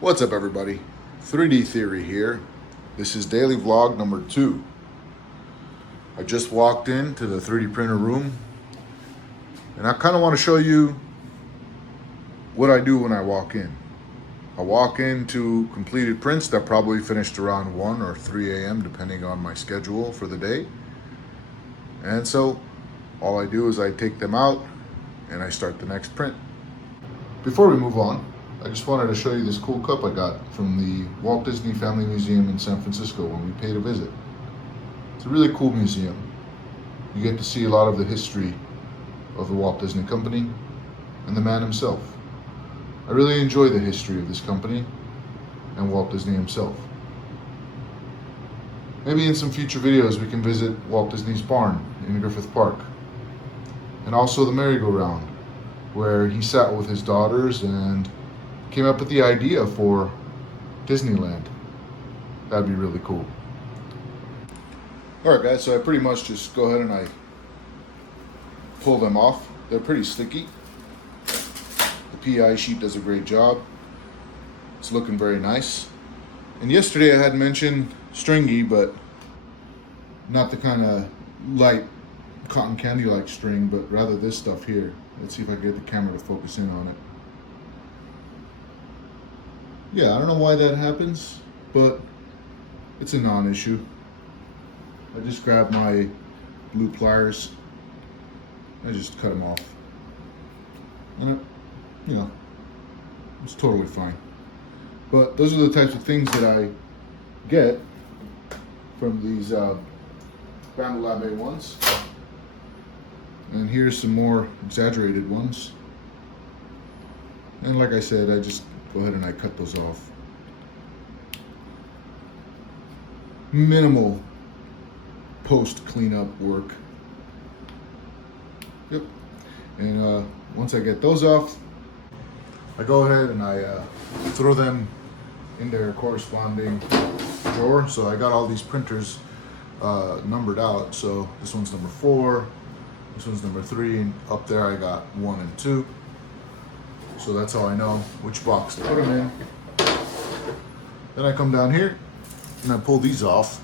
What's up, everybody? 3D Theory here. This is daily vlog number 2. I just walked into the 3D printer room and I kind of want to show you what I do when I walk in. I walk into completed prints that probably finished around 1 or 3 a.m. depending on my schedule for the day. And so all I do is I take them out and I start the next print. Before we move on, I just wanted to show you this cool cup I got from the Walt Disney Family Museum in San Francisco when we paid a visit. It's a really cool museum. You get to see a lot of the history of the Walt Disney Company and the man himself. I really enjoy the history of this company and Walt Disney himself. Maybe in some future videos we can visit Walt Disney's barn in Griffith Park, and also the merry-go-round where he sat with his daughters and came up with the idea for Disneyland. That'd be really cool. Alright guys, so I pretty much just go ahead and I pull them off. They're pretty sticky. The PI sheet does a great job. It's looking very nice. And yesterday I had mentioned stringy, but not the kind of light cotton candy like string, but rather this stuff here. Let's see if I can get the camera to focus in on it. Yeah, I don't know why that happens, but it's a non-issue. I just grab my blue pliers, I just cut them off. And it's totally fine. But those are the types of things that I get from these Bambu Lab A1s. And here's some more exaggerated ones. And like I said, I just go ahead and I cut those off. Minimal post cleanup work. Yep. And once I get those off, I go ahead and I throw them in their corresponding drawer. So I got all these printers numbered out. So this one's number 4, this one's number 3, and up there I got 1 and 2. So that's how I know which box to put them in. Then I come down here and I pull these off.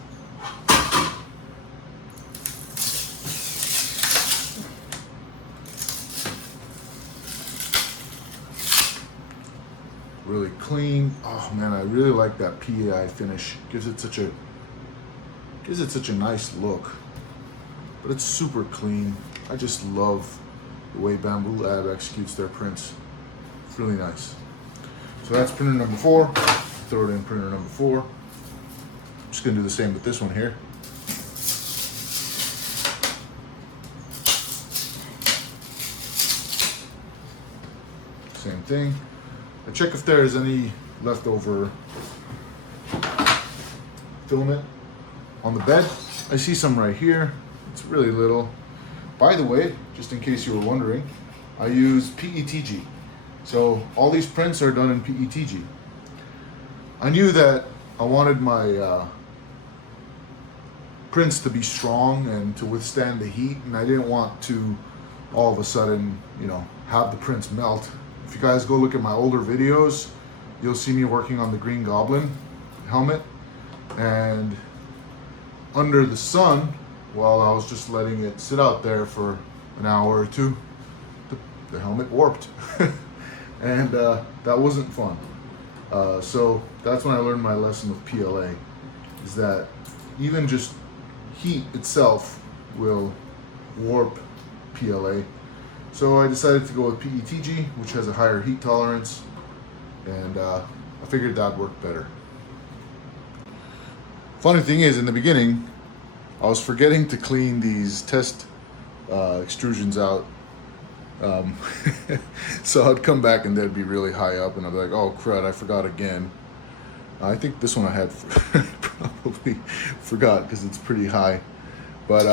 Really clean. Oh man, I really like that PEI finish. Gives it such a nice look. But it's super clean. I just love the way Bambu Lab executes their prints. It's really nice. So that's printer number 4. Throw it in printer number 4. I'm just gonna do the same with this one here. Same thing. I check if there is any leftover filament on the bed. I see some right here. It's really little. By the way, just in case you were wondering, I use PETG. So all these prints are done in PETG. I knew that I wanted my prints to be strong and to withstand the heat, and I didn't want to all of a sudden, have the prints melt. If you guys go look at my older videos, you'll see me working on the green Goblin helmet, and under the sun, while I was just letting it sit out there for an hour or two, the helmet warped. And that wasn't fun. So that's when I learned my lesson with PLA, is that even just heat itself will warp PLA. So I decided to go with PETG, which has a higher heat tolerance, and I figured that'd work better. Funny thing is, in the beginning, I was forgetting to clean these test extrusions out. So I'd come back and they'd be really high up and I'd be like, oh crud, I forgot again. I think this one I had probably forgot because it's pretty high. But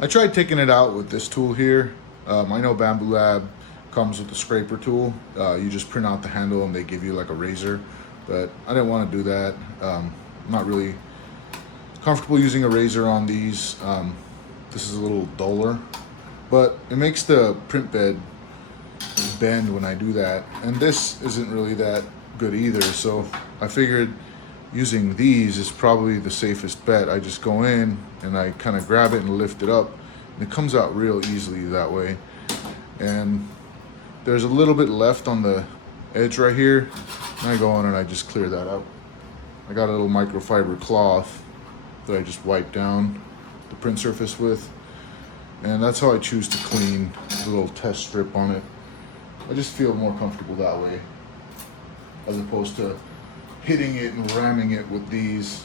I tried taking it out with this tool here. I know Bambu Lab comes with a scraper tool. You just print out the handle and they give you like a razor, but I didn't want to do that. I'm not really comfortable using a razor on these. This is a little duller, but it makes the print bed bend when I do that, and this isn't really that good either. So I figured using these is probably the safest bet. I just go in and I kind of grab it and lift it up, and it comes out real easily that way. And there's a little bit left on the edge right here, and I go in and I just clear that out. I got a little microfiber cloth that I just wipe down the print surface with, and that's how I choose to clean the little test strip on it. I just feel more comfortable that way, as opposed to hitting it and ramming it with these.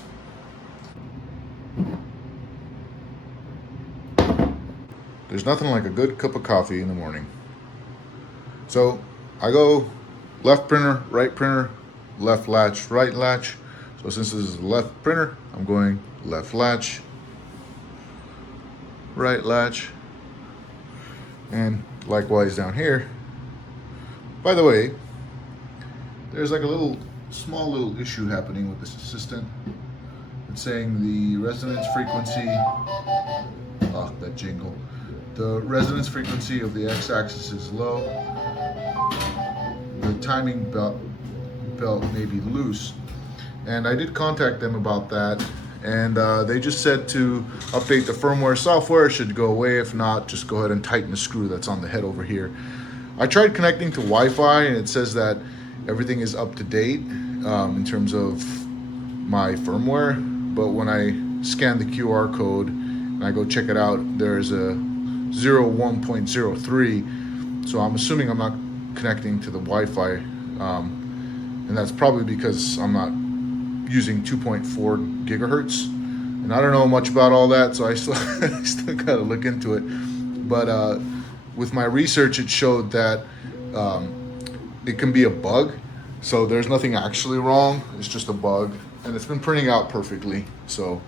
There's nothing like a good cup of coffee in the morning. So I go left printer, right printer, left latch, right latch. So since this is the left printer, I'm going left latch, right latch, and likewise down here. By the way, there's like a small little issue happening with this assistant. It's saying the resonance frequency, oh, that jingle. The resonance frequency of the x-axis is low. The timing belt may be loose. And I did contact them about that, and they just said to update the firmware. Software should go away. If not, just go ahead and tighten the screw that's on the head over here. I tried connecting to Wi-Fi, and it says that everything is up to date in terms of my firmware, but when I scan the QR code and I go check it out, there's a 01.03, so I'm assuming I'm not connecting to the Wi-Fi, and that's probably because I'm not using 2.4 gigahertz, and I don't know much about all that, so I still gotta look into it. But with my research, it showed that it can be a bug, so there's nothing actually wrong, it's just a bug, and it's been printing out perfectly. So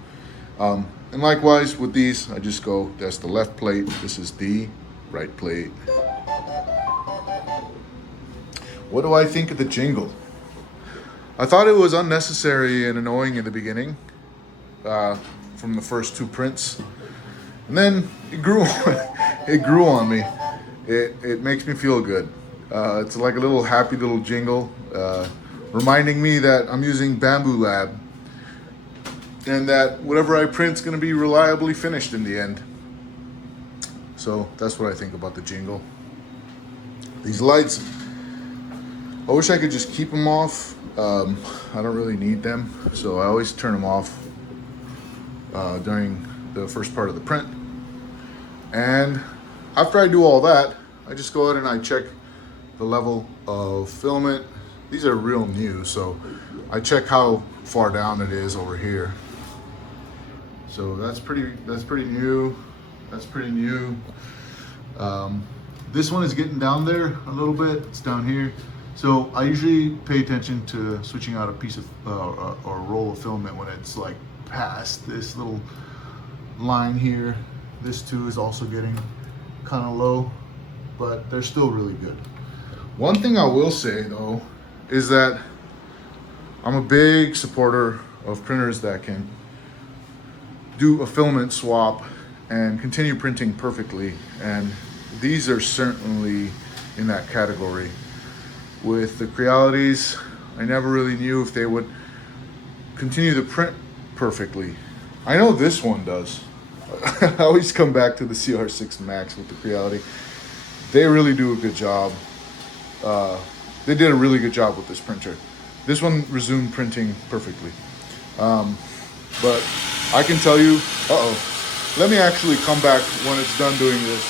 and likewise with these, I just go, that's the left plate, this is the right plate. What do I think of the jingle? I thought it was unnecessary and annoying in the beginning, from the first two prints, and then it grew on me. It makes me feel good. It's like a little happy little jingle, reminding me that I'm using Bambu Lab, and that whatever I print's gonna be reliably finished in the end. So that's what I think about the jingle. These lights, I wish I could just keep them off. I don't really need them, so I always turn them off during the first part of the print. And after I do all that, I just go ahead and I check the level of filament. These are real new, so I check how far down it is over here. So that's pretty new. That's pretty new. This one is getting down there a little bit. It's down here. So I usually pay attention to switching out a piece of or a roll of filament when it's like past this little line here. This too is also getting kind of low, but they're still really good. One thing I will say though is that I'm a big supporter of printers that can do a filament swap and continue printing perfectly, and these are certainly in that category. With the Crealities, I never really knew if they would continue to print perfectly. I know this one does. I always come back to the CR6 Max with the Creality. They really do a good job. They did a really good job with this printer. This one resumed printing perfectly. But I can tell you, let me actually come back when it's done doing this.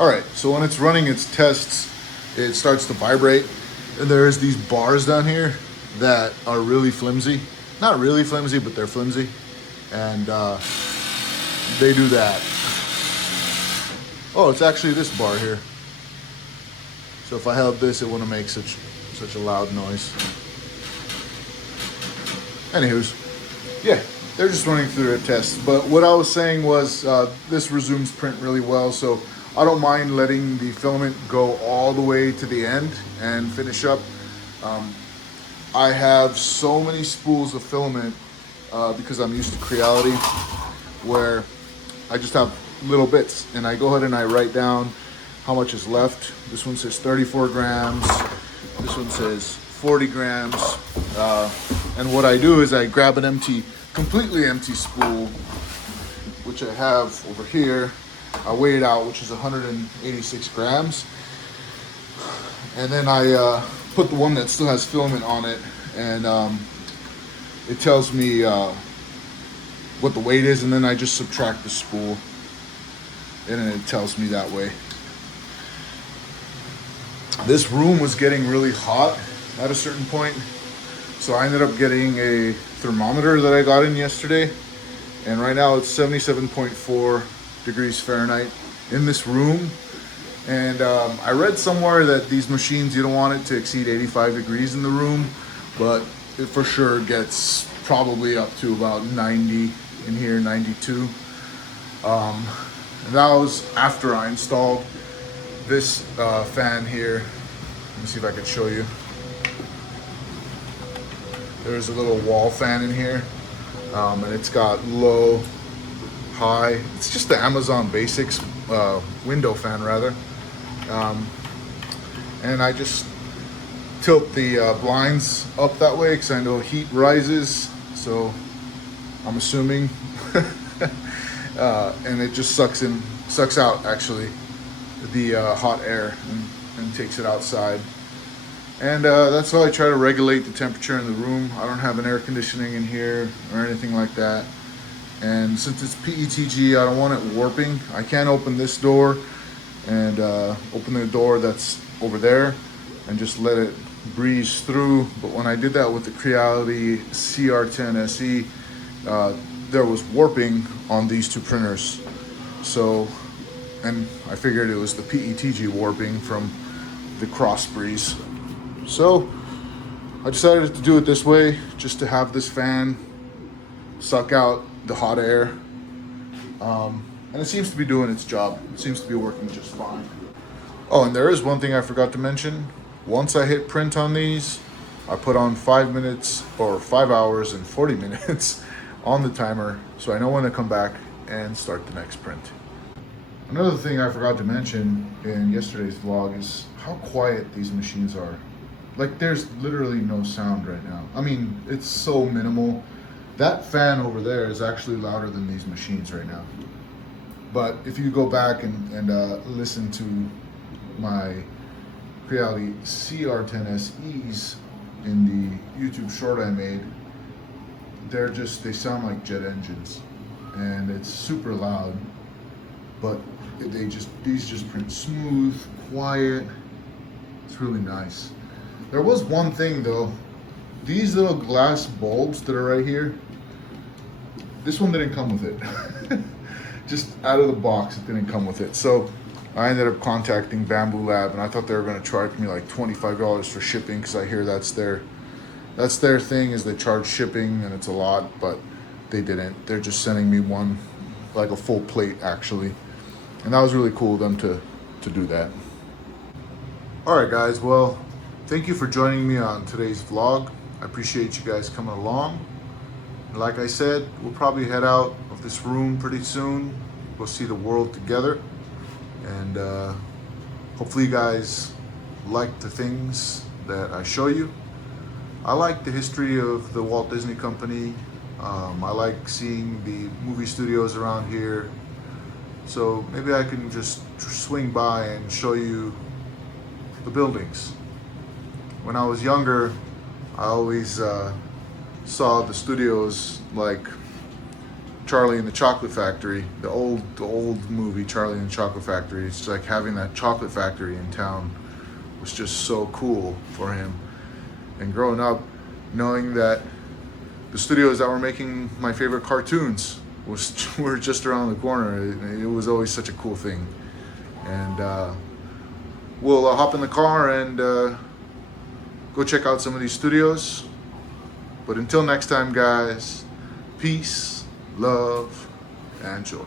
All right, so when it's running its tests, it starts to vibrate, and there's these bars down here that are really flimsy. Not really flimsy, but they're flimsy, and they do that. Oh, it's actually this bar here. So if I held this, it wouldn't make such a loud noise. Anywho's, yeah, they're just running through their tests. But what I was saying was this resumes print really well, so I don't mind letting the filament go all the way to the end and finish up. I have so many spools of filament because I'm used to Creality, where I just have little bits, and I go ahead and I write down how much is left. This one says 34 grams. This one says 40 grams. And what I do is I grab an completely empty spool, which I have over here. I weigh it out, which is 186 grams. And then I put the one that still has filament on it, and it tells me what the weight is, and then I just subtract the spool, and then it tells me that way. This room was getting really hot at a certain point, so I ended up getting a thermometer that I got in yesterday, and right now it's 77.4 degrees Fahrenheit in this room. And I read somewhere that these machines, you don't want it to exceed 85 degrees in the room, but it for sure gets probably up to about 90 in here, 92. And that was after I installed this fan here. Let me see if I can show you. There's a little wall fan in here, and it's got low, high. It's just the Amazon Basics window fan rather. And I just tilt the blinds up that way because I know heat rises, so I'm assuming. And it just sucks out actually the hot air and takes it outside. And that's how I try to regulate the temperature in the room. I don't have an air conditioning in here or anything like that. And since it's PETG, I don't want it warping. I can't open this door and open the door that's over there and just let it breeze through. But when I did that with the Creality CR-10 SE, there was warping on these two printers. So, and I figured it was the PETG warping from the cross breeze. So I decided to do it this way, just to have this fan suck out the hot air. And it seems to be doing its job. It seems to be working just fine. Oh, and there is one thing I forgot to mention. Once I hit print on these, I put on 5 minutes or 5 hours and 40 minutes on the timer, so I know when to come back and start the next print. Another thing I forgot to mention in yesterday's vlog is how quiet these machines are. Like, there's literally no sound right now. I mean, it's so minimal. That fan over there is actually louder than these machines right now. But if you go back and listen to my Creality CR-10 SEs in the YouTube short I made, they sound like jet engines, and it's super loud. But these just print smooth, quiet. It's really nice. There was one thing though. These little glass bulbs that are right here, this one didn't come with it. Just out of the box, it didn't come with it. So I ended up contacting Bambu Lab, and I thought they were going to charge me like $25 for shipping, because I hear that's their thing, is they charge shipping, and it's a lot, but they didn't. They're just sending me one, like a full plate actually. And that was really cool of them to do that. All right guys, well, thank you for joining me on today's vlog. I appreciate you guys coming along. And like I said, we'll probably head out of this room pretty soon. We'll see the world together. And hopefully you guys like the things that I show you. I like the history of the Walt Disney Company. I like seeing the movie studios around here. So maybe I can just swing by and show you the buildings. When I was younger, I always saw the studios like Charlie and the Chocolate Factory, the old movie Charlie and the Chocolate Factory. It's like having that chocolate factory in town was just so cool for him. And growing up, knowing that the studios that were making my favorite cartoons were just around the corner, it was always such a cool thing. And we'll hop in the car and go check out some of these studios. But until next time guys, peace, love, and joy.